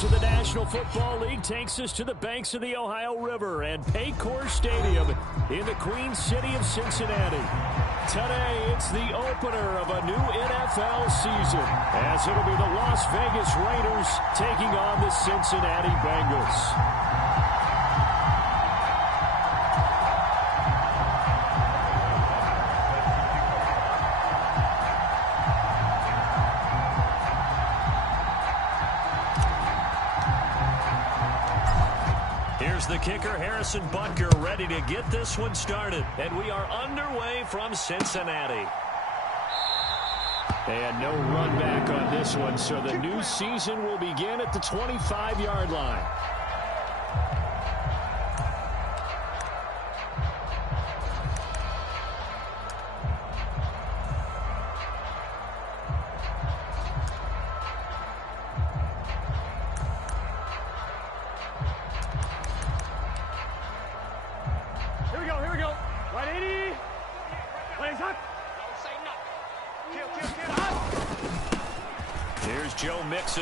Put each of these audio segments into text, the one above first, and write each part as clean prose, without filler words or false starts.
to the National Football League takes us to the banks of the Ohio River and Paycor Stadium in the Queen City of Cincinnati. Today, it's the opener of a new NFL season, as it'll be the Las Vegas Raiders taking on the Cincinnati Bengals. The kicker, Harrison Butker, ready to get this one started. And we are underway from Cincinnati. And no run back on this one, so the new season will begin at the 25-yard line.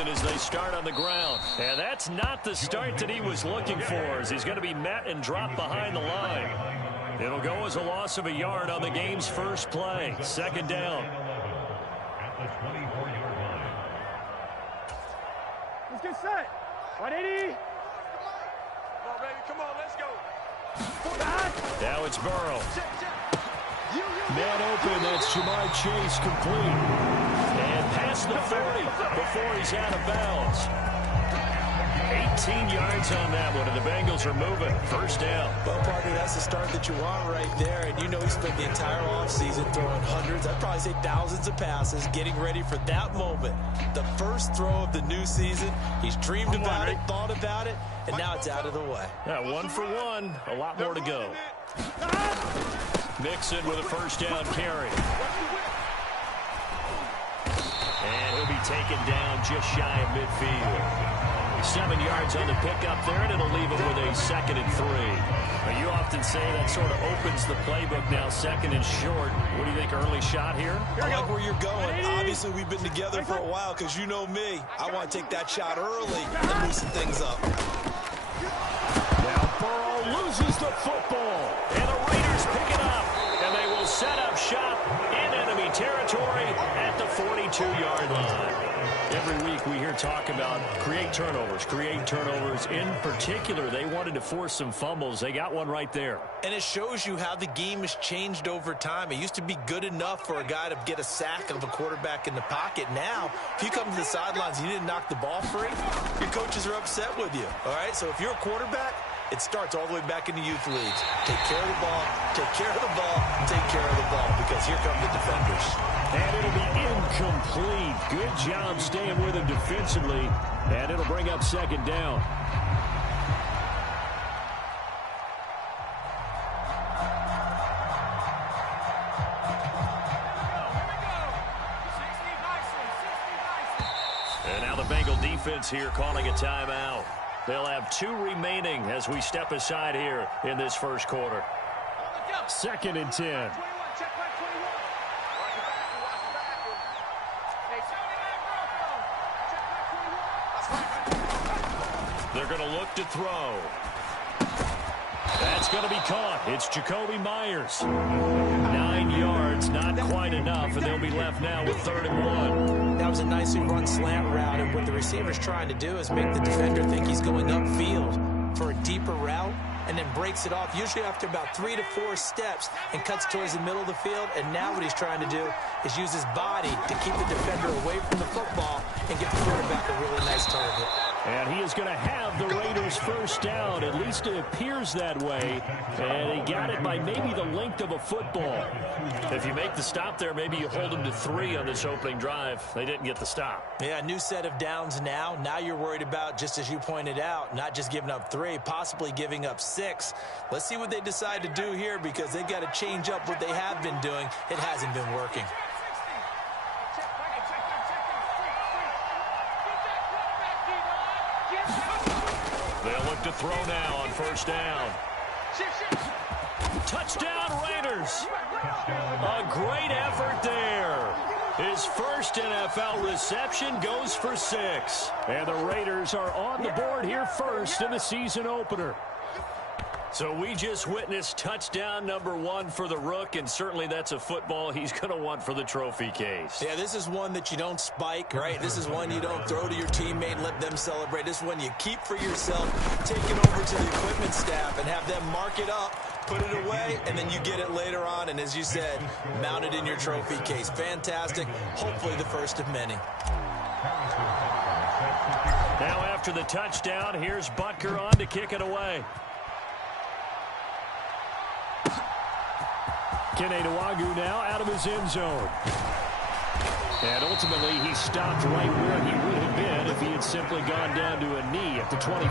As they start on the ground. And that's not the start that he was looking for, as he's going to be met and dropped behind the line. It'll go as a loss of a yard on the game's first play. Second down. Let's get set. 180. Come on, baby. Come on, let's go. Now it's Burrow. Man open, that's Jamar Chase complete. And past the 40 before he's out of bounds. 18 yards on that one, and the Bengals are moving. First down. Well, partner, that's the start that you want right there. And you know he spent the entire offseason throwing hundreds, I'd probably say thousands of passes, getting ready for that moment. The first throw of the new season. He's dreamed about it, thought about it, and now it's out of the way. Yeah, 1 for 1. A lot more to go. Mixon with a first down carry. And he'll be taken down just shy of midfield. 7 yards on the pickup there, and it'll leave it with a 2nd and 3. Now, you often say that sort of opens the playbook now, 2nd and short. What do you think, early shot here? I like where you're going. Obviously, we've been together for a while because you know me. I want to take that shot early and loosen things up. Now Burrow loses the football, and the Raiders pick it up. And they will set up shop in enemy territory at the 42-yard line. Every week we hear talk about create turnovers. In particular, they wanted to force some fumbles. They got one right there. And it shows you how the game has changed over time. It used to be good enough for a guy to get a sack of a quarterback in the pocket. Now, if you come to the sidelines and you didn't knock the ball free, your coaches are upset with you. All right, so if you're a quarterback, it starts all the way back in the youth leagues. Take care of the ball, take care of the ball, take care of the ball, because here come the defenders. And it'll be incomplete. Good job staying with him defensively, and it'll bring up 2nd down. And now the Bengal defense here calling a timeout. They'll have 2 remaining as we step aside here in this first quarter. 2nd and 10. They're going to look to throw. That's going to be caught. It's Jacoby Myers. 9 yards, not quite enough, and they'll be left now with 3rd and 1. That was a nicely run slant route, and what the receiver's trying to do is make the defender think he's going upfield for a deeper route, and then breaks it off, usually after about 3 to 4 steps, and cuts towards the middle of the field. And now what he's trying to do is use his body to keep the defender away from the football and give the quarterback a really nice target. And he is going to have the Raiders' first down. At least it appears that way. And he got it by maybe the length of a football. If you make the stop there, maybe you hold them to 3 on this opening drive. They didn't get the stop. Yeah, new set of downs now. Now you're worried about, just as you pointed out, not just giving up 3, possibly giving up 6. Let's see what they decide to do here, because they've got to change up what they have been doing. It hasn't been working. They'll look to throw now on first down. Touchdown, Raiders. A great effort there. His first NFL reception goes for 6. And the Raiders are on the board here first in the season opener. So we just witnessed touchdown number 1 for the Rook, and certainly that's a football he's going to want for the trophy case. Yeah, this is one that you don't spike, right? This is one you don't throw to your teammate and let them celebrate. This is one you keep for yourself, take it over to the equipment staff and have them mark it up, put it away, and then you get it later on, and as you said, mount it in your trophy case. Fantastic. Hopefully the first of many. Now after the touchdown, here's Butker on to kick it away. Keneduagu now out of his end zone. And ultimately, he stopped right where he would have been if he had simply gone down to a knee at the 25.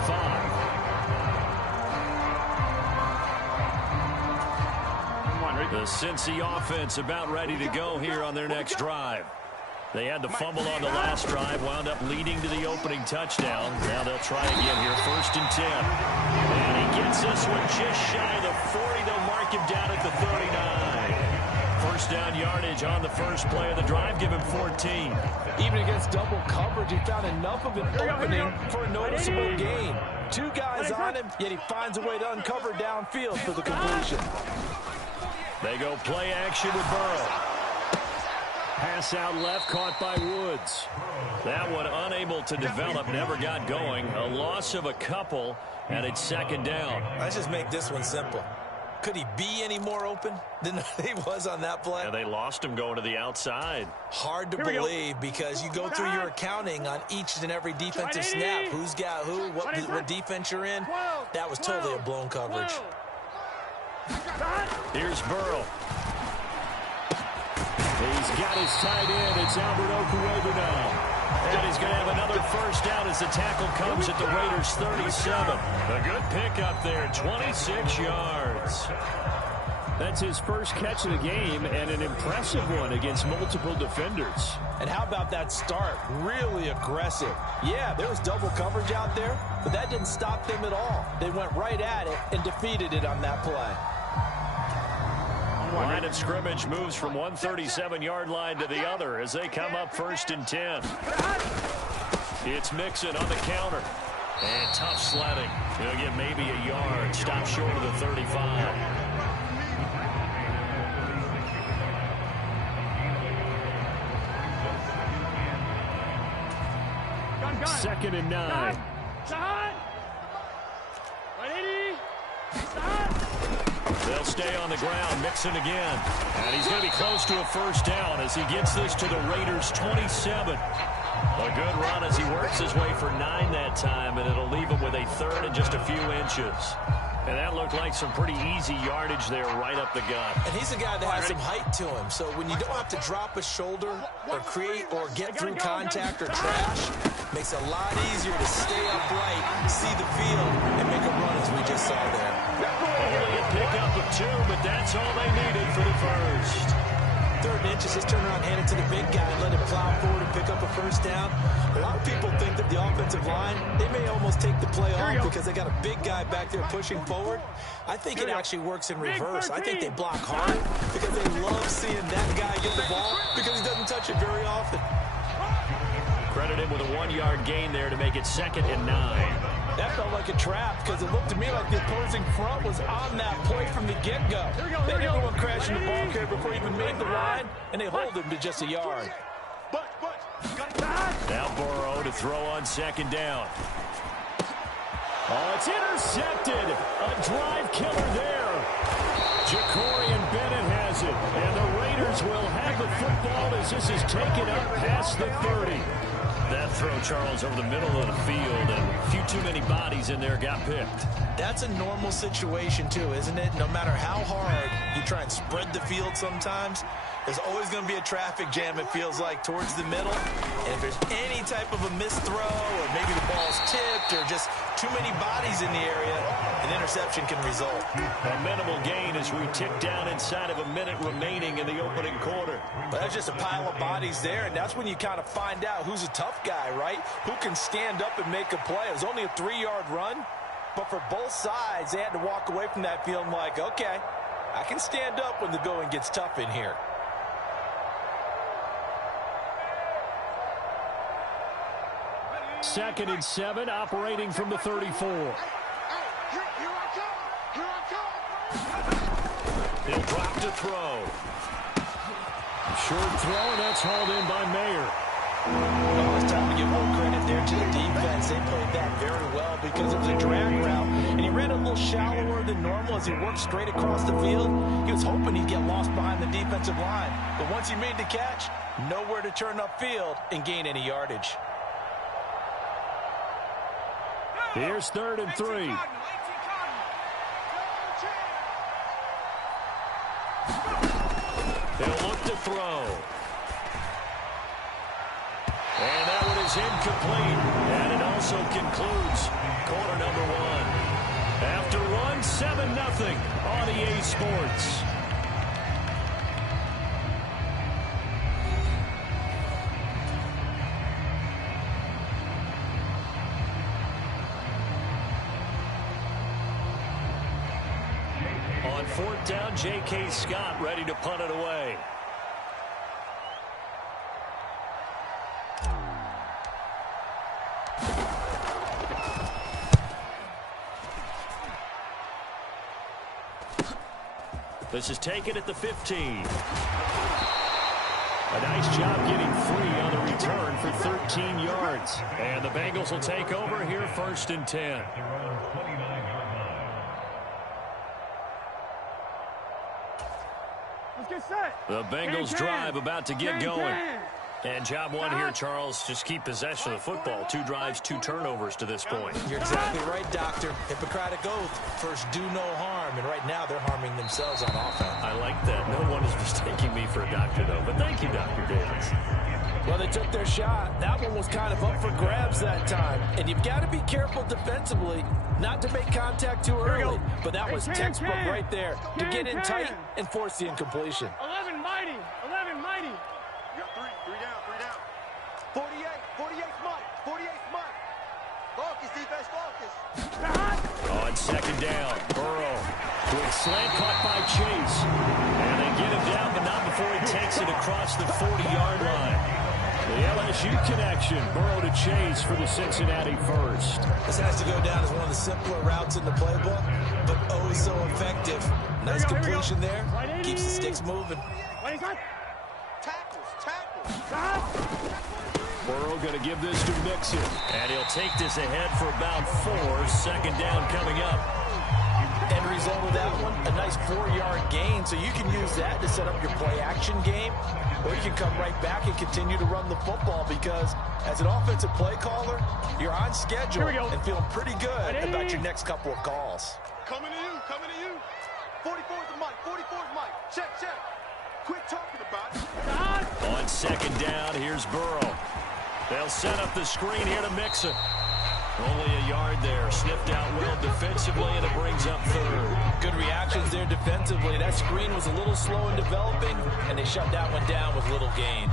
The Cincy offense about ready to go here on their next drive. They had the fumble on the last drive, wound up leading to the opening touchdown. Now they'll try again here, 1st and 10. And he gets this one just shy of the 40. They'll mark him down at the 39. First down yardage on the first play of the drive, give him 14. Even against double coverage, he found enough of an opening for a noticeable gain. 2 guys on him, yet he finds a way to uncover downfield for the completion. They go play action with Burrow. Pass out left, caught by Woods. That one unable to develop, never got going. A loss of a couple, and it's 2nd down. Let's just make this one simple. Could he be any more open than he was on that play? Yeah, they lost him going to the outside. Hard to believe because you go through your accounting on each and every defensive snap. Who's got who, what defense you're in. That was totally a blown coverage. Here's Burrow. He's got his tight end. It's Albert Okuebu now. And he's going to have another first down as the tackle comes at the Raiders' 37. A good pickup there, 26 yards. That's his first catch of the game and an impressive one against multiple defenders. And how about that start? Really aggressive. Yeah, there was double coverage out there, but that didn't stop them at all. They went right at it and defeated it on that play. Line of scrimmage moves from one 37-yard line to the other as they come up 1st and 10. It's Mixon on the counter. And tough sledding. He'll get maybe a yard. Stop short of the 35. Second and 9. They'll stay on the ground. Mixon again. And he's going to be close to a first down as he gets this to the Raiders' 27. A good run as he works his way for 9 that time, and it'll leave him with a 3rd and just a few inches. And that looked like some pretty easy yardage there right up the gut. And he's a guy that has some height to him. So when you don't have to drop a shoulder or create or get through contact or trash, makes it a lot easier to stay upright, see the field, and make a run as we just saw there. Only a pickup of 2, but that's all they needed for the first. 3rd and inches, just turn around, hand it to the big guy, and let him plow forward and pick up a first down. A lot of people think that the offensive line, they may almost take the play off because they got a big guy back there pushing forward. I think it actually works in reverse. I think they block hard because they love seeing that guy get the ball because he doesn't touch it very often. Credit him with a 1-yard gain there to make it 2nd and 9. That felt like a trap because it looked to me like the opposing front was on that play from the get-go. They didn't want to crash in the ball carrier before he even made the line, and they hold him to just a yard. Now Burrow to throw on 2nd down. Oh, it's intercepted. A drive killer there. Jacorian Bennett has it, and the Raiders will have the football as this is taken up past the 30. That throw, Charles, over the middle of the field, and a few too many bodies in there got picked. That's a normal situation, too, isn't it? No matter how hard you try and spread the field sometimes, there's always going to be a traffic jam, it feels like, towards the middle. And if there's any type of a missed throw, or maybe the ball's tipped, or just too many bodies in the area, an interception can result. A minimal gain as we tick down inside of a minute remaining in the opening quarter. But that's just a pile of bodies there, and that's when you kind of find out who's a tough guy, right? Who can stand up and make a play. It was only a 3-yard run, but for both sides, they had to walk away from that feeling like, okay, I can stand up when the going gets tough in here. 2nd and 7, operating from the 34. He'll drop to throw. Short throw, and that's hauled in by Mayer. Oh, it's time to give more credit there to the defense. They played that very well because it was a drag route, and he ran a little shallower than normal as he worked straight across the field. He was hoping he'd get lost behind the defensive line, but once he made the catch, nowhere to turn upfield and gain any yardage. Here's 3rd and 3. He'll look to throw. And that one is incomplete. And it also concludes quarter number 1. After one, 7-0 on EA Sports. On 4th down, J.K. Scott ready to punt it away. This is taken at the 15. A nice job getting free on the return for 13 yards. And the Bengals will take over here 1st and 10. Let's get set. The Bengals drive about to get going. And job one here, Charles, just keep possession of the football. 2 drives, 2 turnovers to this point. You're exactly right, Doctor. Hippocratic oath. First, do no harm. And right now, they're harming themselves on offense. I like that. No one is mistaking me for a doctor, though. But thank you, Dr. Davis. Well, they took their shot. That one was kind of up for grabs that time. And you've got to be careful defensively not to make contact too early. But that was textbook right there to get in tight and force the incompletion. 11 mighty. 11 mighty. You got 3 down, 3 down. 48 smart, 48 smart. Focus, defense, focus. On 2nd down, Burrow. Quick slant caught by Chase. And they get him down, but not before he takes it across the 40-yard line. The LSU connection, Burrow to Chase for the Cincinnati first. This has to go down as one of the simpler routes in the playbook, but oh so effective. Nice completion there. Keeps the sticks moving. Tackles. Burrow going to give this to Mixon. And he'll take this ahead for about 4. 2nd down coming up. End result of that one, a nice 4-yard gain, so you can use that to set up your play-action game, or you can come right back and continue to run the football because as an offensive play caller, you're on schedule and feeling pretty good about your next couple of calls. Coming to you. 44's the mic, 44's mic. Check. Quit talking about it. On 2nd down, here's Burrow. They'll set up the screen here to Mixon. Only a yard there. Sniffed out well defensively, and it brings up 3rd. Good reactions there defensively. That screen was a little slow in developing, and they shut that one down with little gain.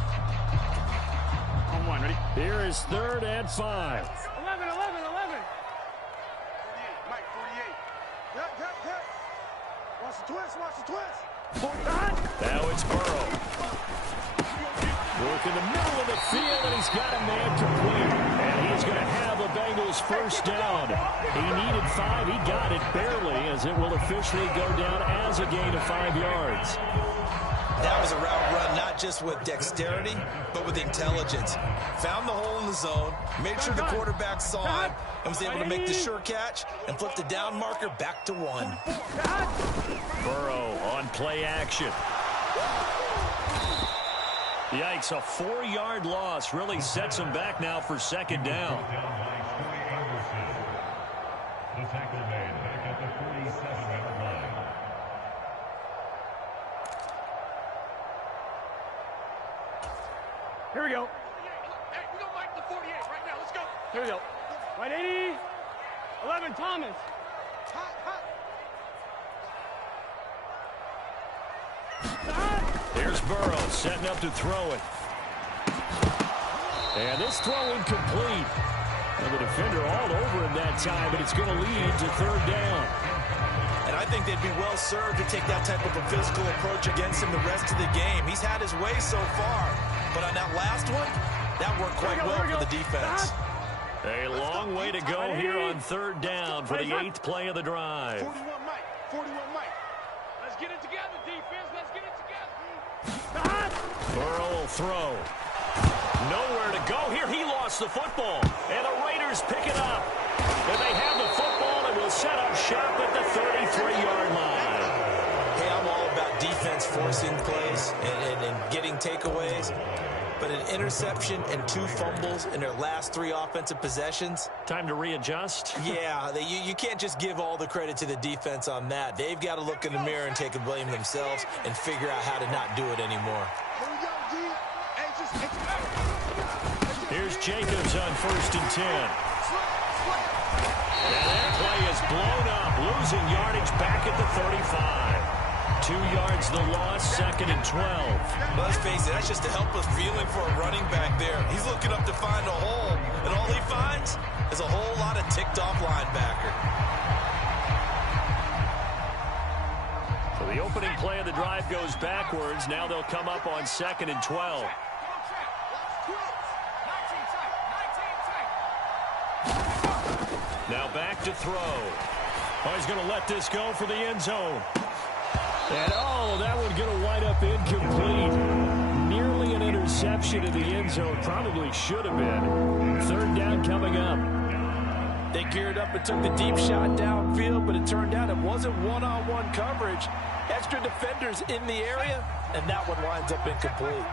On 1, ready? Here is 3rd and 5. 11. 48, Mike, 48. Yep. Watch the twist. Now it's Burrow. Work in the middle of the field, and he's got a man complete. And he's going to have the Bengals first down. He needed 5. He got it barely, as it will officially go down as a gain of 5 yards. That was a route run not just with dexterity, but with intelligence. Found the hole in the zone, made sure the quarterback saw it, and was able to make the sure catch and flip the down marker back to 1. Burrow on play action. Yikes, a 4-yard loss really sets him back now for 2nd down. The tackle made back at the 47-yard line. Here we go. Hey, we don't like the 48 right now. Let's go. Here we go. Right 80. 11 Thomas. Here's Burrow setting up to throw it. And this throw incomplete. And the defender all over him that time, but it's going to lead to 3rd down. And I think they'd be well served to take that type of a physical approach against him the rest of the game. He's had his way so far, but on that last one, that worked quite well for the defense. A long way to go here on third down for the 8th play of the drive. 41 Mike. 41 Mike. Let's get it together, defense. Let's get it together. Burrow will throw. Nowhere to go here. He lost the football. And the Raiders pick it up. And they have the football and will set up shop at the 33-yard line. Hey, I'm all about defense forcing plays and getting takeaways. But an interception and 2 fumbles in their last 3 offensive possessions. Time to readjust? Yeah, you can't just give all the credit to the defense on that. They've got to look in the mirror and take the blame themselves and figure out how to not do it anymore. Here's Jacobs on 1st and 10. And that play is blown up, losing yardage back at the 35. 2 yards the loss, 2nd and 12. Let's face it, that's just a helpless feeling for a running back there. He's looking up to find a hole, and all he finds is a whole lot of ticked-off linebacker. So the opening play of the drive goes backwards. Now they'll come up on 2nd and 12. Now back to throw. Oh, he's going to let this go for the end zone. And, oh, that one's going to wind up incomplete. Nearly an interception in the end zone. Probably should have been. 3rd down coming up. They geared up and took the deep shot downfield, but it turned out it wasn't one-on-one coverage. Extra defenders in the area, and that one winds up incomplete.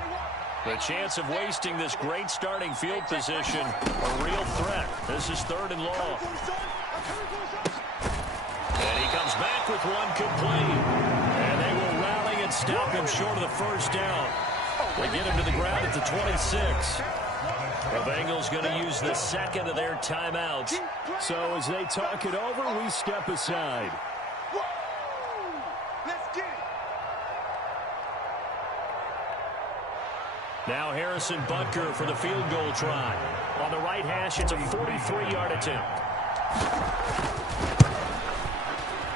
The chance of wasting this great starting field position, a real threat. This is 3rd and long. And he comes back with one complete. And they will rally and stop him short of the 1st down. They get him to the ground at the 26. The Bengals going to use the 2nd of their timeouts. So as they talk it over, we step aside. Let's get it. Now Harrison Butker for the field goal try. On the right hash, it's a 43-yard attempt.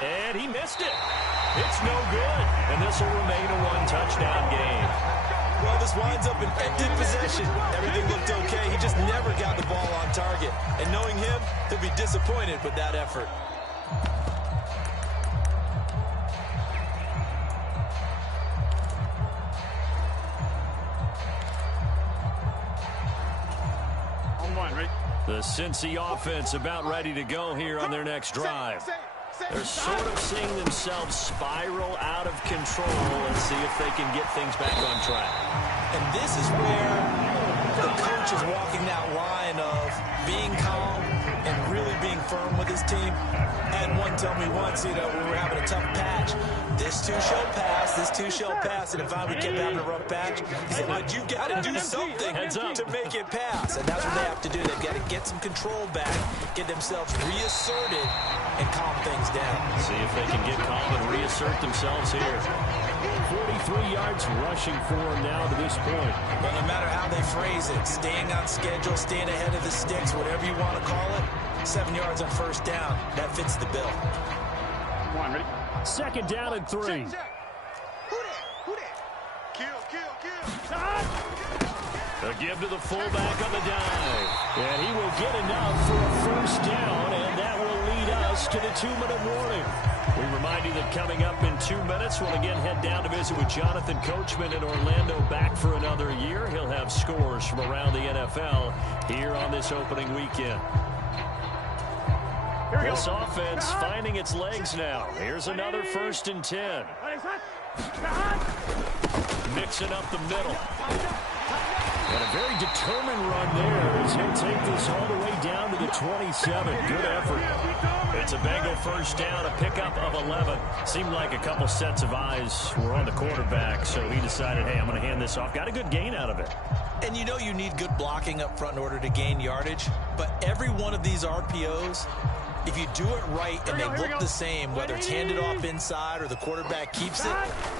And he missed it. It's no good. And this will remain a 1-touchdown game. Well, this winds up in empty possession. Everything looked okay. He just never got the ball on target. And knowing him, he'll be disappointed with that effort. The Cincy offense about ready to go here on their next drive. They're sort of seeing themselves spiral out of control and see if they can get things back on track. And this is where the coach is walking that line of being calm and really being firm with his team. Had one tell me once, we were having a tough patch. This too shall pass, this too shall pass. And if we kept having a rough patch, he said, but you've got to do something to make it pass. And that's what they have to do. They've got to get some control back, get themselves reasserted, and calm things down. See if they can get calm and reassert themselves here. 43 yards rushing for him now to this point. Well, no matter how they phrase it, staying on schedule, staying ahead of the sticks, whatever you want to call it, 7 yards on 1st down, that fits the bill. Come on, ready? 2nd down and 3. Who that? Who that? Kill. A give to the fullback on the dive. And he will get enough for a 1st down, and that will lead us to the 2-minute warning. We remind you that coming up in 2 minutes, we'll again head down to visit with Jonathan Coachman in Orlando, back for another year. He'll have scores from around the NFL here on this opening weekend. This offense finding its legs now. Here's another 1st and 10. Mixing up the middle. And a very determined run there as he'll take this all the way down to the 27. Good effort. It's a Bengal 1st down, a pickup of 11. Seemed like a couple sets of eyes were on the quarterback, so he decided, hey, I'm going to hand this off. Got a good gain out of it. And you know you need good blocking up front in order to gain yardage, but every one of these RPOs, if you do it right and they look the same, whether it's handed off inside or the quarterback keeps it,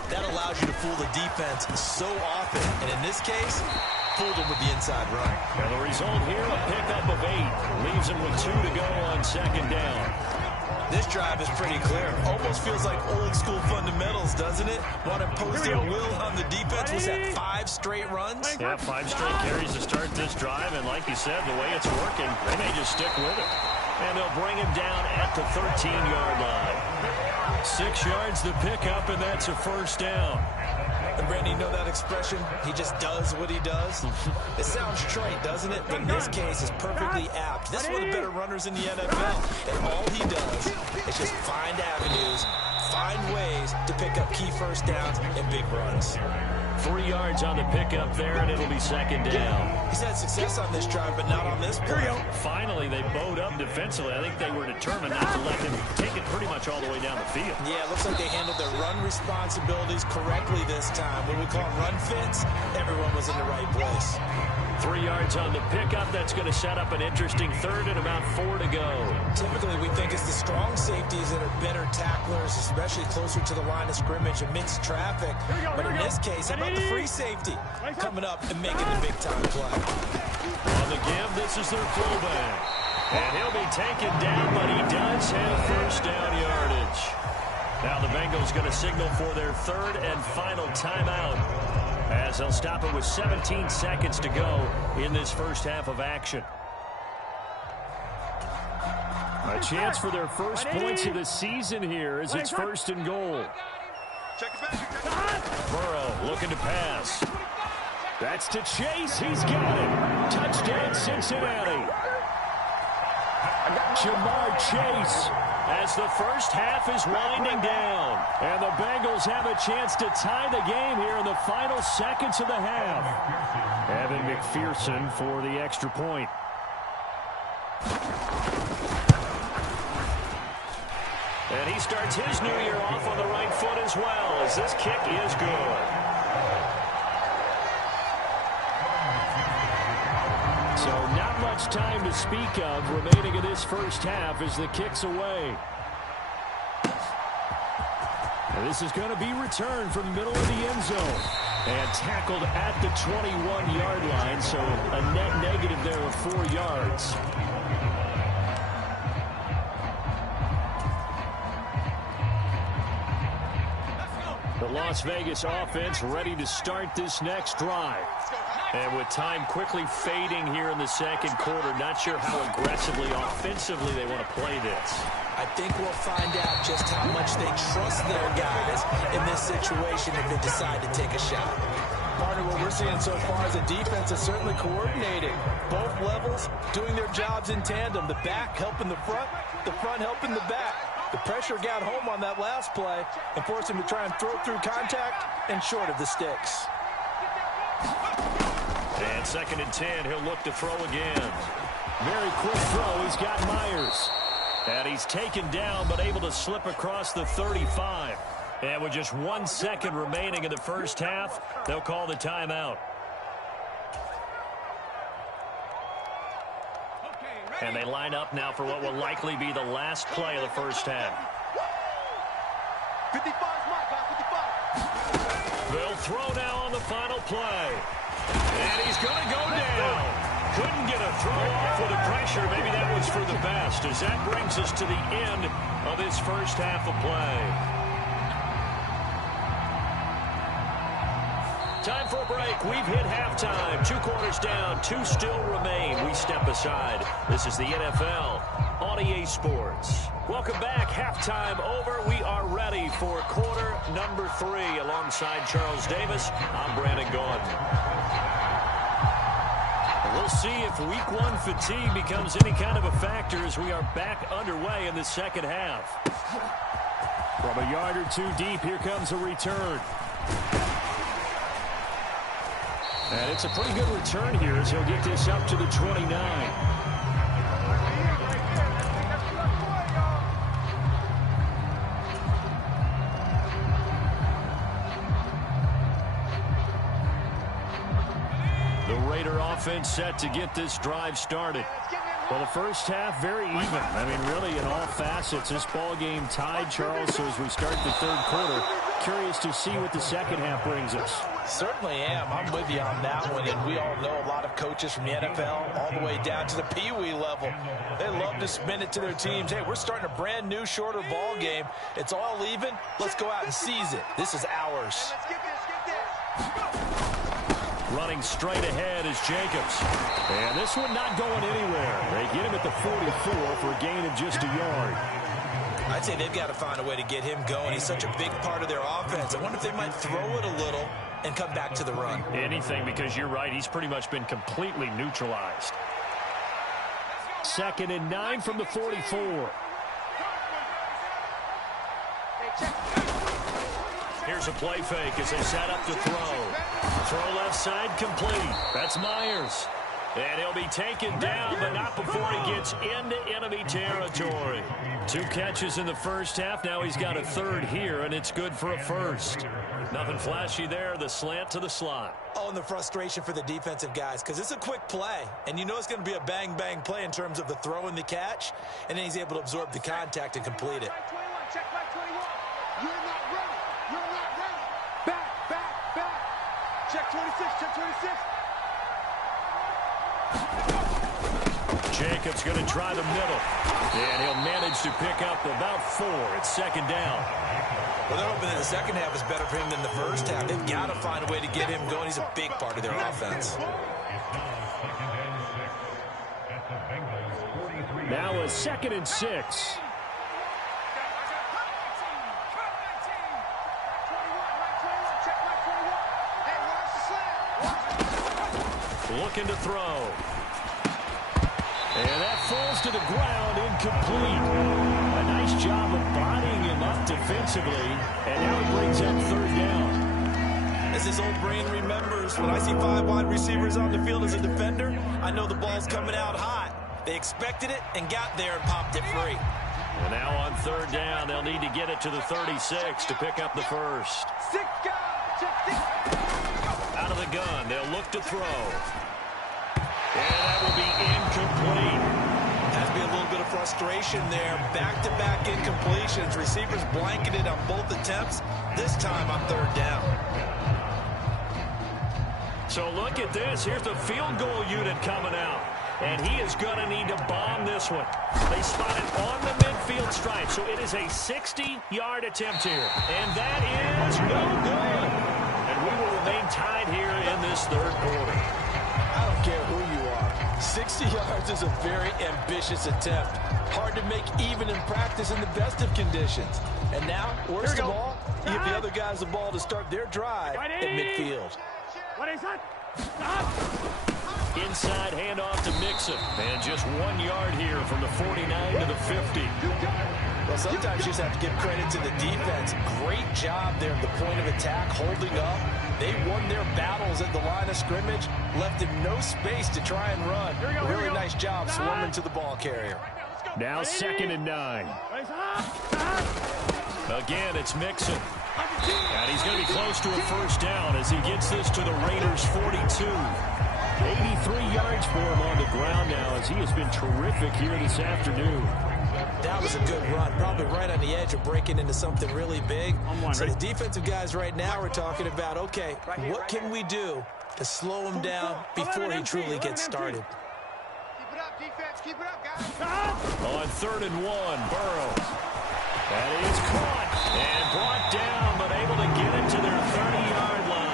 that allows you to fool the defense so often. And in this case, fooled him with the inside run. And the result here, a pickup of 8. Leaves him with 2 to go on 2nd down. This drive is pretty clear. Almost feels like old school fundamentals, doesn't it? Want to impose their will on the defense. Was that 5 straight runs? Yeah, 5 straight carries to start this drive, and like you said, the way it's working, they may just stick with it. And they'll bring him down at the 13-yard line. 6 yards to pick up, and that's a first down. And Randy, you know that expression? He just does what he does. It sounds trite, doesn't it? But in this case, it's perfectly apt. This is one of the better runners in the NFL. And all he does is just find avenues, find ways to pick up key first downs and big runs. 3 yards on the pickup there, and it'll be second down. He's had success on this drive, but not on this play. Finally, they bowed up defensively. I think they were determined not to let him take it pretty much all the way down the field. Yeah, it looks like they handled their run responsibilities correctly this time. When we call them run fits, everyone was in the right place. 3 yards on the pickup. That's going to set up an interesting third and about 4 to go. Typically, we think it's the strong safeties that are better tacklers, especially closer to the line of scrimmage amidst traffic. But in this case, how about the free safety coming up and making the big-time play? On the give, this is their fullback. And he'll be taken down, but he does have first down yardage. Now the Bengals going to signal for their third and final timeout, as they'll stop it with 17 seconds to go in this first half of action. A chance for their first points of the season here as it's first and goal. Burrow looking to pass. That's to Chase. He's got it. Touchdown, Cincinnati. Jamar Chase, as the first half is winding down. And the Bengals have a chance to tie the game here in the final seconds of the half. Evan McPherson for the extra point. And he starts his new year off on the right foot as well, as this kick is good. So not much time to speak of remaining in this first half as the kick's away. And this is going to be returned from the middle of the end zone. And tackled at the 21-yard line, so a net negative there of 4 yards. The Las Vegas offense ready to start this next drive. And with time quickly fading here in the second quarter, not sure how aggressively, offensively they want to play this. I think we'll find out just how much they trust their guys in this situation if they decide to take a shot. Partner, what we're seeing so far is the defense is certainly coordinated. Both levels doing their jobs in tandem. The back helping the front helping the back. The pressure got home on that last play and forced him to try and throw through contact and short of the sticks. And 2nd and 10, he'll look to throw again. Very quick throw. He's got Myers. And he's taken down, but able to slip across the 35. And with just 1 second remaining in the first half, they'll call the timeout. And they line up now for what will likely be the last play of the first half. 55 mark, 55. They'll throw now on the final play. And he's going to go down. Couldn't get a throw off with the pressure. Maybe that was for the best, as that brings us to the end of this first half of play. Time for a break. We've hit halftime. 2 quarters down, 2 still remain. We step aside. This is the NFL on EA Sports. Welcome back. Halftime over. We are ready for quarter number 3. Alongside Charles Davis, I'm Brandon Gordon. We'll see if week 1 fatigue becomes any kind of a factor as we are back underway in the second half. From a yard or 2 deep, here comes a return. And it's a pretty good return here as he'll get this up to the 29. The Raider offense set to get this drive started. Well, the first half, very even. I mean, really, in all facets, this ball game tied, Charles. So as we start the third quarter, curious to see what the second half brings us. Certainly am. I'm with you on that one. And we all know a lot of coaches from the NFL all the way down to the Pee Wee level. They love to spin it to their teams. Hey, we're starting a brand new, shorter ball game. It's all even. Let's go out and seize it. This is ours. Running straight ahead is Jacobs. And this one not going anywhere. They get him at the 44 for a gain of just a yard. I'd say they've got to find a way to get him going. He's such a big part of their offense. I wonder if they might throw it a little and come back to the run. Anything, because you're right. He's pretty much been completely neutralized. 2nd and 9 from the 44. Here's a play fake as they set up to throw. Throw left side complete. That's Myers. And he'll be taken down, but not before he gets into enemy territory. 2 catches in the first half. Now he's got a third here, and it's good for a first. Nothing flashy there. The slant to the slot. Oh, and the frustration for the defensive guys, because it's a quick play. And you know it's going to be a bang-bang play in terms of the throw and the catch. And then he's able to absorb the contact and complete it. Check back 21. You're not ready. You're not ready. Back. Check 26. Check 26. Jacobs going to try the middle. And he'll manage to pick up about 4. It's 2nd down. Well, they're hoping that the second half is better for him than the first half. They've got to find a way to get him going. He's a big part of their offense. Now a 2nd and 6. Looking to throw. And that falls to the ground, incomplete. A nice job of bodying him up defensively, and now he brings up 3rd down. As his old brain remembers, when I see 5 wide receivers on the field as a defender, I know the ball's coming out hot. They expected it and got there and popped it free. And now on 3rd down, they'll need to get it to the 36 to pick up the first. Out of the gun, they'll look to throw. And that will be incomplete. Has to be a little bit of frustration there. Back-to-back incompletions. Receivers blanketed on both attempts. This time on 3rd down. So look at this. Here's the field goal unit coming out. And he is going to need to bomb this one. They spot it on the midfield stripe. So it is a 60-yard attempt here. And that is no good. And we will remain tied here in this 3rd quarter. I don't care who you are. 60 yards is a very ambitious attempt. Hard to make even in practice in the best of conditions. And now, worst of all, you give the other guys the ball to start their drive at midfield. Inside handoff to Mixon. And just 1 yard here from the 49 to the 50. Well, sometimes you just have to give credit to the defense. Great job there at the point of attack, holding up. They won their battles at the line of scrimmage, left him no space to try and run. Really nice job swarming to the ball carrier. Now 2nd and 9. Again, it's Mixon. And he's going to be close to a first down as he gets this to the Raiders' 42. 83 yards for him on the ground now as he has been terrific here this afternoon. That was a good run, probably right on the edge of breaking into something really big. So the defensive guys right now are talking about, okay, what can we do to slow him down before he truly gets started? Keep it up, defense. Keep it up, guys. On 3rd and 1, Burrow. That is caught and brought down, but able to get it to their 30-yard line.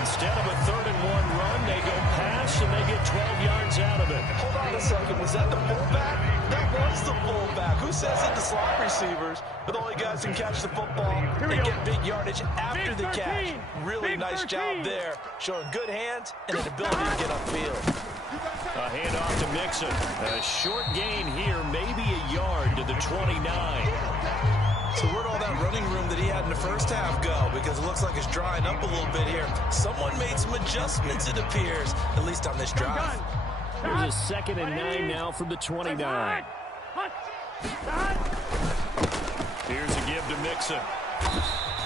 Instead of a 3rd and 1 run, they go pass and they get 12 yards out of it. Hold on a second. Was that the fullback? That was the fullback. Who says it? The slot receivers. But all you guys can catch the football and get big yardage after the catch. Really nice job there. Showing good hands and an ability to get upfield. A handoff to Mixon. A short gain here, maybe a yard to the 29. So where'd all that running room that he had in the first half go? Because it looks like it's drying up a little bit here. Someone made some adjustments, it appears, at least on this drive. Here's a 2nd and 9 now from the 29. Here's a give to Mixon.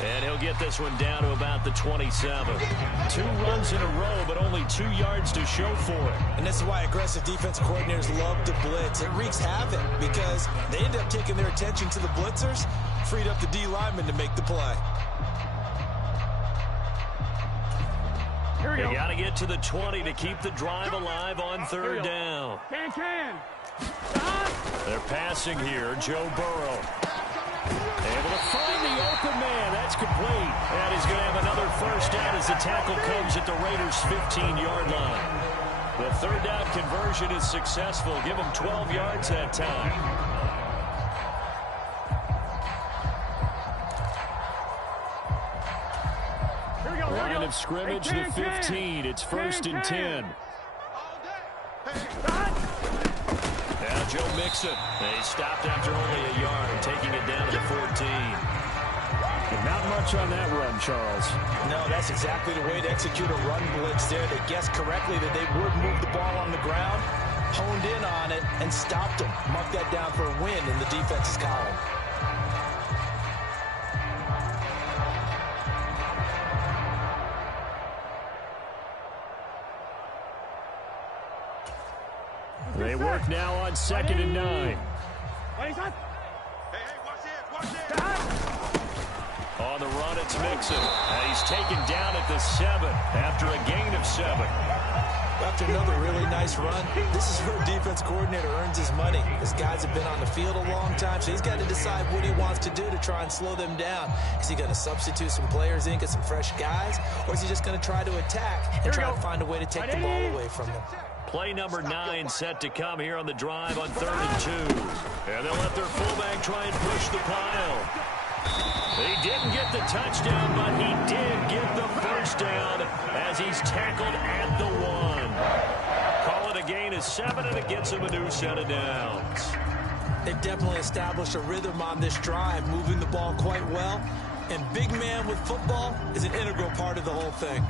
And he'll get this one down to about the 27. 2 runs in a row, but only 2 yards to show for it. And this is why aggressive defensive coordinators love to blitz. It wreaks havoc because they end up taking their attention to the blitzers, freed up the D lineman to make the play. Here we go. You got to get to the 20 to keep the drive alive on 3rd down. They're passing here. Joe Burrow. Able to find the open man. That's complete. And he's going to have another first down as the tackle comes at the Raiders' 15-yard line. The 3rd down conversion is successful. Give them 12 yards that time. Line of scrimmage, the 15. It's 1st and 10. Now Joe Mixon. He stopped after only a yard, taking it down to the 14. Not much on that run, Charles. No, that's exactly the way to execute a run blitz there. They guessed correctly that they would move the ball on the ground, honed in on it, and stopped them. Mark that down for a win in the defense's column. They work now on 2nd and 9. Hey, watch this. On the run, it's Mixon. And he's taken down at the 7 after a gain of 7. After another really nice run, this is where a defense coordinator earns his money. His guys have been on the field a long time, so he's got to decide what he wants to do to try and slow them down. Is he going to substitute some players in, get some fresh guys, or is he just going to try to attack and try to find a way to take the ball away from them? Play number 9 set to come here on the drive on 3rd and 2. And they'll let their fullback try and push the pile. He didn't get the touchdown, but he did get the first down as he's tackled at the 1. Call it a gain of 7, and it gets him a new set of downs. They've definitely established a rhythm on this drive, moving the ball quite well. And big man with football is an integral part of the whole thing.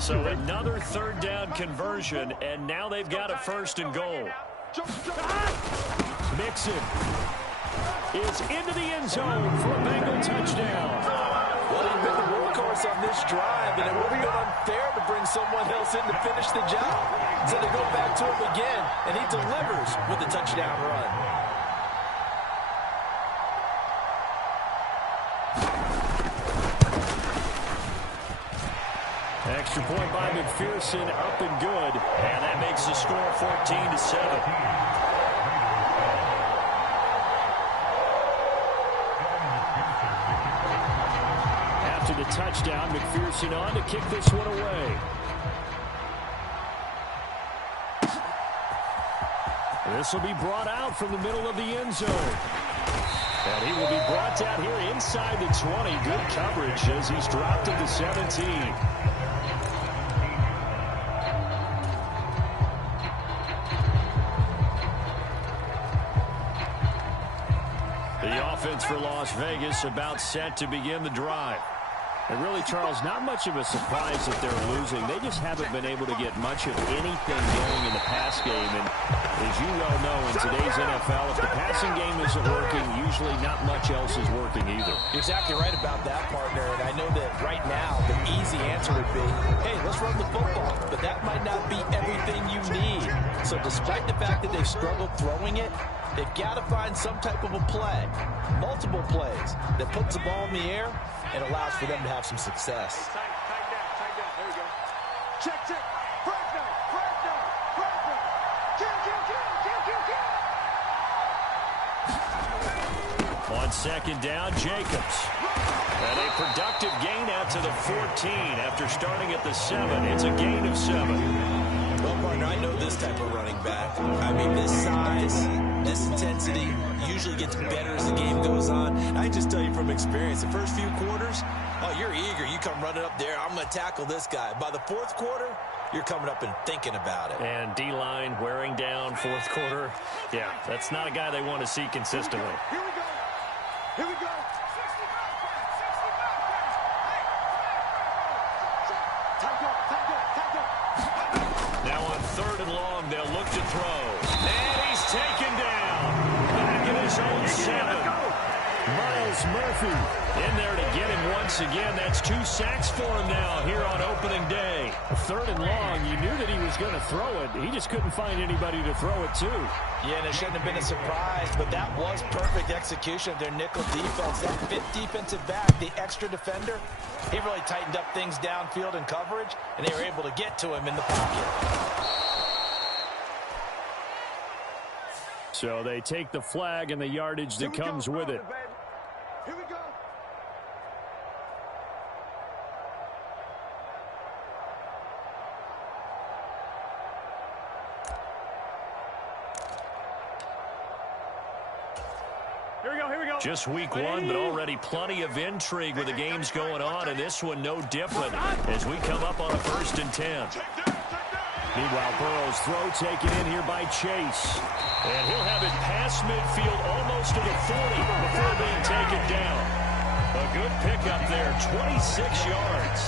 So another 3rd down conversion, and now they've got a 1st and goal. Mixon is into the end zone for a Bengal touchdown. Well, he's been the workhorse on this drive, and it would have been unfair to bring someone else in to finish the job. So they go back to him again, and he delivers with a touchdown run. Extra point by McPherson, up and good. And that makes the score 14-7. After the touchdown, McPherson on to kick this one away. This will be brought out from the middle of the end zone. And he will be brought down here inside the 20. Good coverage as he's dropped at the 17. The offense for Las Vegas about set to begin the drive. And really, Charles, not much of a surprise that they're losing. They just haven't been able to get much of anything going in the pass game. And as you well know, in today's NFL, if the passing game isn't working, usually not much else is working either. You're exactly right about that, partner. And I know that right now the easy answer would be, hey, let's run the football. But that might not be everything you need. So despite the fact that they've struggled throwing it, they've got to find some type of a play, multiple plays, that puts the ball in the air and allows for them to have some success. Tight down. There we go. Check. Break down. Kill. On 2nd down, Jacobs. And a productive gain out to the 14 after starting at the 7. It's a gain of 7. Well, partner, I know this type of running back. I mean, this size, this intensity usually gets better as the game goes on. I can just tell you from experience, the first few quarters, oh, you're eager. You come running up there, I'm going to tackle this guy. By the 4th quarter, you're coming up and thinking about it. And D-line wearing down 4th quarter. Yeah, that's not a guy they want to see consistently. Here we go. Now on 3rd and long, they'll look to throw. And he's taken down. Back in his own 7. Miles Chris Murphy in there to get him once again. That's 2 sacks for him now here on opening day. 3rd and long. You knew that he was going to throw it. He just couldn't find anybody to throw it to. Yeah, and it shouldn't have been a surprise, but that was perfect execution of their nickel defense. That 5th defensive back, the extra defender, he really tightened up things downfield in coverage, and they were able to get to him in the pocket. So they take the flag and the yardage that comes with it. Here we go. Here we go. Just week 1, but already plenty of intrigue with the games going on, and this one no different as we come up on a 1st and 10. Meanwhile, Burrow's throw taken in here by Chase. And he'll have it past midfield almost to the 40 before being taken down. A good pickup there, 26 yards.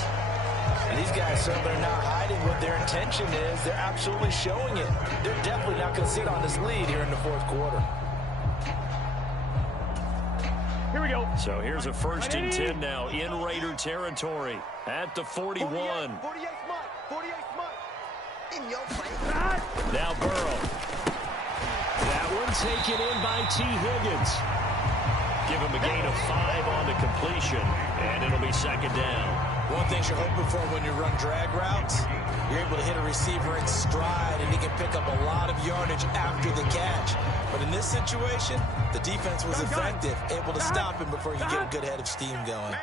And these guys certainly are not hiding what their intention is. They're absolutely showing it. They're definitely not going to sit on this lead here in the 4th quarter. Here we go. So here's a 1st and 10 now in Raider territory at the 41. 48 month. 48 month. In your face. Now Burrow. That one taken in by T. Higgins. Give him a gain of 5 on the completion, and it'll be 2nd down. One thing you're hoping for when you run drag routes, you're able to hit a receiver in stride, and he can pick up a lot of yardage after the catch. But in this situation, the defense was effective, able to stop him before you get a good head of steam going.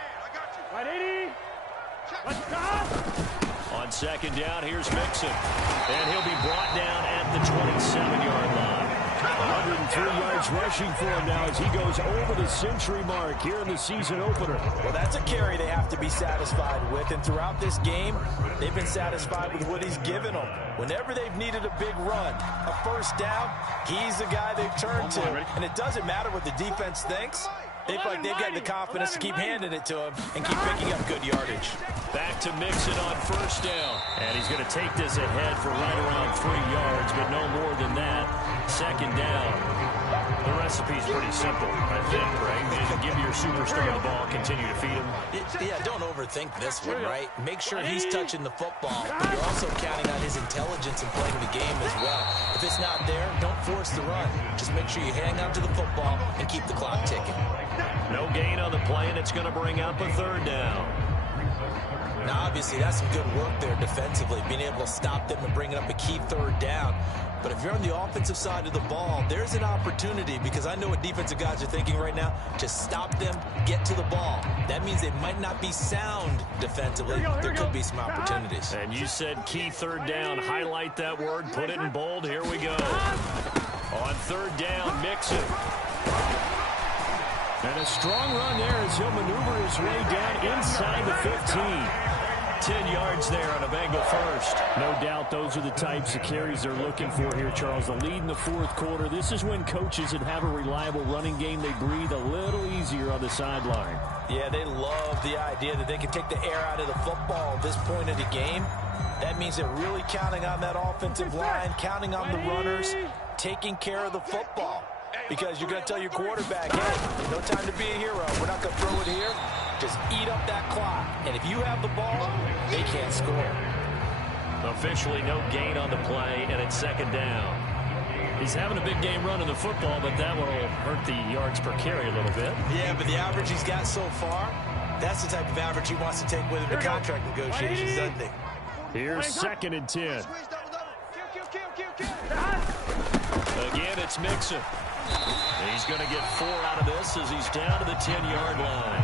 Right 80. Let's go. On 2nd down, here's Mixon. And he'll be brought down at the 27-yard line. 103 yards rushing for him now as he goes over the century mark here in the season opener. Well, that's a carry they have to be satisfied with. And throughout this game, they've been satisfied with what he's given them. Whenever they've needed a big run, a 1st down, he's the guy they've turned to. And it doesn't matter what the defense thinks. They feel like they've got the confidence to keep handing it to him and keep picking up good yardage. Back to Mixon on 1st down. And he's going to take this ahead for right around 3 yards, but no more than that. 2nd down. The recipe's pretty simple, I think, right? Just give your superstar the ball, continue to feed him. Yeah, don't overthink this one, right? Make sure he's touching the football, but you're also counting on his intelligence in playing the game as well. If it's not there, don't force the run. Just make sure you hang on to the football and keep the clock ticking. No gain on the play, and it's going to bring up a 3rd down. Now, obviously, that's some good work there defensively, being able to stop them and bringing up a key 3rd down. But if you're on the offensive side of the ball, there's an opportunity, because I know what defensive guys are thinking right now. Just stop them, get to the ball. That means they might not be sound defensively. There could be some opportunities. And you said key 3rd down. Highlight that word, put it in bold. Here we go. On 3rd down, Mixon. And a strong run there as he'll maneuver his way down inside the 15. 10 yards there on a Bengal 1st. No doubt those are the types of carries they're looking for here, Charles. The lead in the 4th quarter. This is when coaches that have a reliable running game, they breathe a little easier on the sideline. Yeah, they love the idea that they can take the air out of the football at this point of the game. That means they're really counting on that offensive line, counting on the runners, taking care of the football. Because you're going to tell your quarterback, hey, no time to be a hero. We're not going to throw it here. Just eat up that clock. And if you have the ball, they can't score. Officially no gain on the play, and it's 2nd down. He's having a big game running the football, but that one will hurt the yards per carry a little bit. Yeah, but the average he's got so far, that's the type of average he wants to take with him to contract negotiations, doesn't he? Here's 2nd and 10. Again, it's Mixon. He's going to get 4 out of this as he's down to the 10-yard line.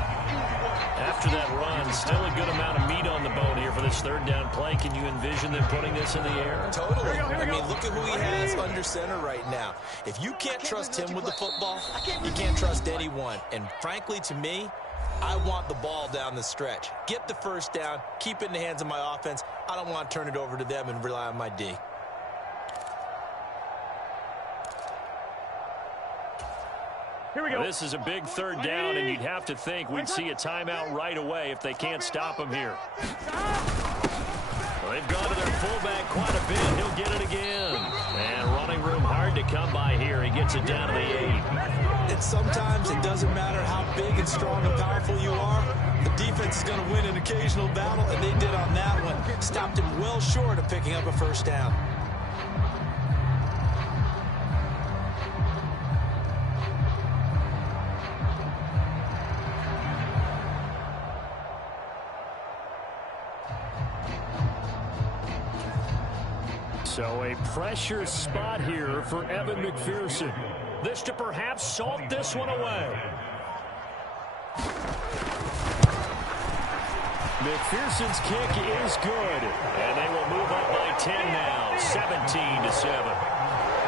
After that run, still a good amount of meat on the bone here for this 3rd down play. Can you envision them putting this in the air? Totally. I mean, look at who he has under center right now. If you can't trust him with the football, you can't trust anyone. And frankly, to me, I want the ball down the stretch. Get the 1st down, keep it in the hands of my offense. I don't want to turn it over to them and rely on my D. Here we go. Well, this is a big 3rd down, and you'd have to think we'd see a timeout right away if they can't stop him here. Well, they've gone to their fullback quite a bit. He'll get it again. And running room hard to come by here. He gets it down to the 8. Sometimes it doesn't matter how big and strong and powerful you are. The defense is going to win an occasional battle, and they did on that one. Stopped him well short of picking up a first down. So a pressure spot here for Evan McPherson. This to perhaps salt this one away. McPherson's kick is good. And they will move up by 10 now, 17-7.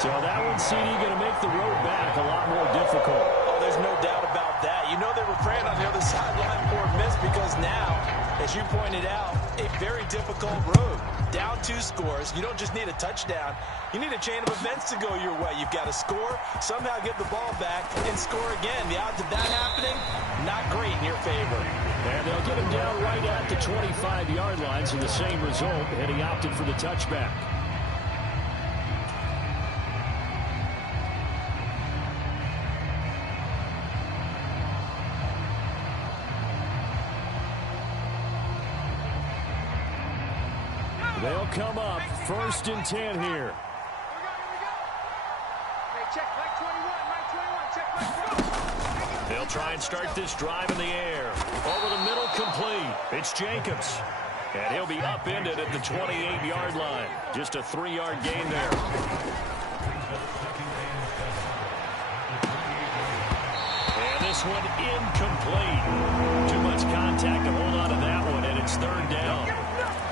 So that one, CD, going to make the road back a lot more difficult. Oh, there's no doubt about that. You know they were praying on the other sideline for a miss because now, as you pointed out, a very difficult road. Down 2 scores. You don't just need a touchdown. You need a chain of events to go your way. You've got to score, somehow get the ball back, and score again. The odds of that happening, not great in your favor. And they'll get him down right at the 25-yard line, so the same result, and he opted for the touchback. They'll come up 1st and 10 here. Hey, check Mike 21, check Mike 21. They'll try and start this drive in the air. Over the middle, complete. It's Jacobs. And he'll be upended at the 28-yard line. Just a 3-yard gain there. And this one incomplete. Too much contact to hold on to that one, and it's 3rd down.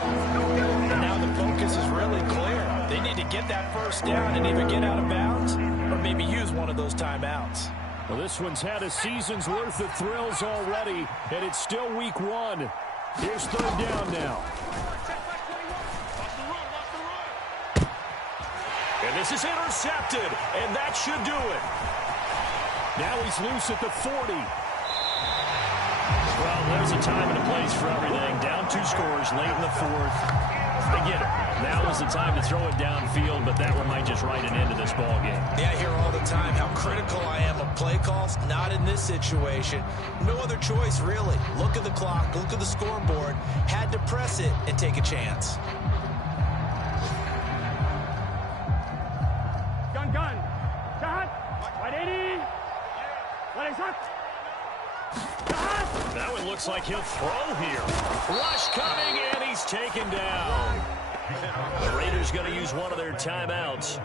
And now the focus is really clear. They need to get that first down and either get out of bounds or maybe use one of those timeouts. Well, this one's had a season's worth of thrills already, and it's still week 1. Here's 3rd down now. And this is intercepted, and that should do it. Now he's loose at the 40. Well, there's a time and a place for everything. Down 2 scores late in the 4th. They get it. Now is the time to throw it downfield, but that one might just write an end to this ball game. Yeah, I hear all the time how critical I am of play calls. Not in this situation. No other choice, really. Look at the clock. Look at the scoreboard. Had to press it and take a chance. Gun. Shot. 180. Let it shot. That one looks like he'll throw here. Rush coming, and he's taken down. The Raiders going to use one of their timeouts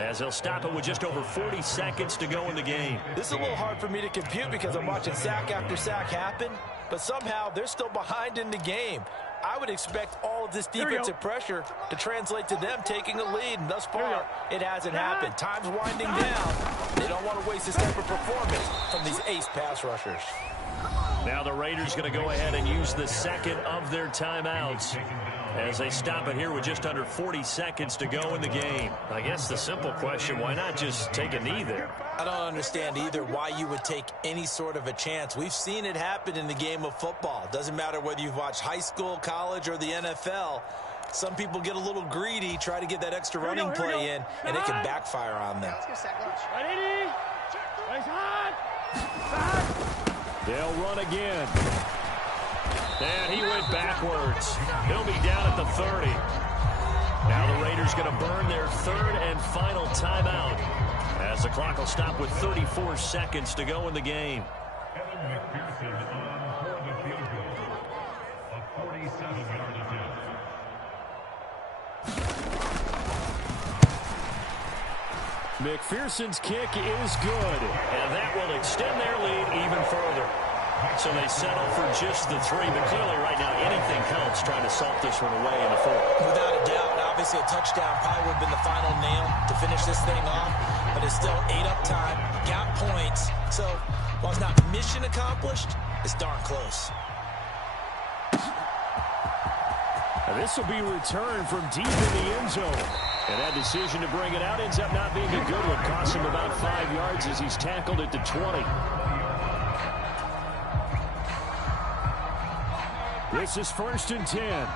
as they'll stop it with just over 40 seconds to go in the game. This is a little hard for me to compute because I'm watching sack after sack happen, but somehow they're still behind in the game. I would expect all of this defensive pressure to translate to them taking a lead, and thus far, it hasn't happened. Time's winding down. They don't want to waste this type of performance from these ace pass rushers. Now the Raiders going to go ahead and use the second of their timeouts as they stop it here with just under 40 seconds to go in the game. I guess the simple question, why not just take a knee there? I don't understand either why you would take any sort of a chance. We've seen it happen in the game of football. Doesn't matter whether you've watched high school, college, or the NFL. Some people get a little greedy, try to get that extra running play in, and it can backfire on them. They'll run again. And he went backwards. He'll be down at the 30. Now the Raiders going to burn their 3rd and final timeout as the clock will stop with 34 seconds to go in the game. Evan McPherson for the field goal. A 47-yard attempt. McPherson's kick is good, and that will extend their lead even further. So they settle for just the 3, but clearly right now anything helps trying to salt this one away in the 4th. Without a doubt, obviously a touchdown probably would have been the final nail to finish this thing off, but it's still 8 up time, got points. So while it's not mission accomplished, it's darn close. And this will be returned from deep in the end zone. And that decision to bring it out ends up not being a good one. Costs him about 5 yards as he's tackled at the 20. This is 1st and 10.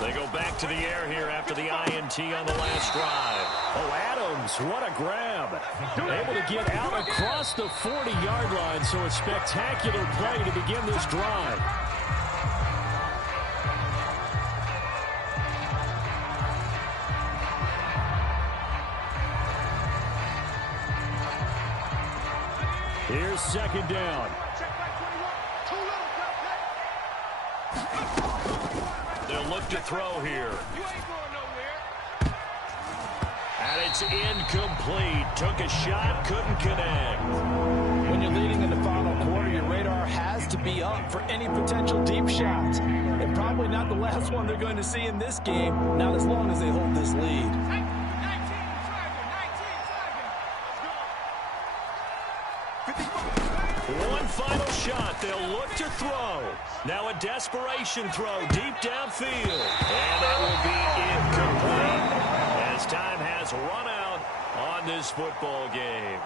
They go back to the air here after the INT on the last drive. Oh, Adams Williams, what a grab. Able to get out across the 40-yard line, so a spectacular play to begin this drive. Here's second down. They'll look to throw here. And it's incomplete. Took a shot, couldn't connect. When you're leading in the final quarter, your radar has to be up for any potential deep shots. And probably not the last one they're going to see in this game, not as long as they hold this lead. One final shot. They'll look to throw. Now a desperation throw deep downfield. And that will be incomplete as time has run out on this football game.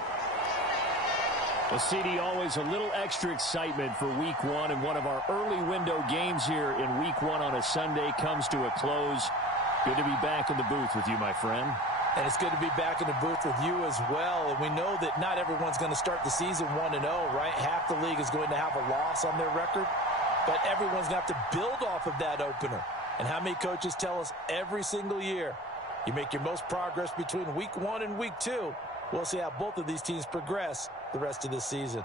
Well, CD, always a little extra excitement for Week 1, and one of our early window games here in Week 1 on a Sunday comes to a close. Good to be back in the booth with you, my friend. And it's good to be back in the booth with you as well. And we know that not everyone's going to start the season 1-0, right? Half the league is going to have a loss on their record. But everyone's going to have to build off of that opener. And how many coaches tell us every single year, you make your most progress between Week 1 and Week 2. We'll see how both of these teams progress the rest of this season.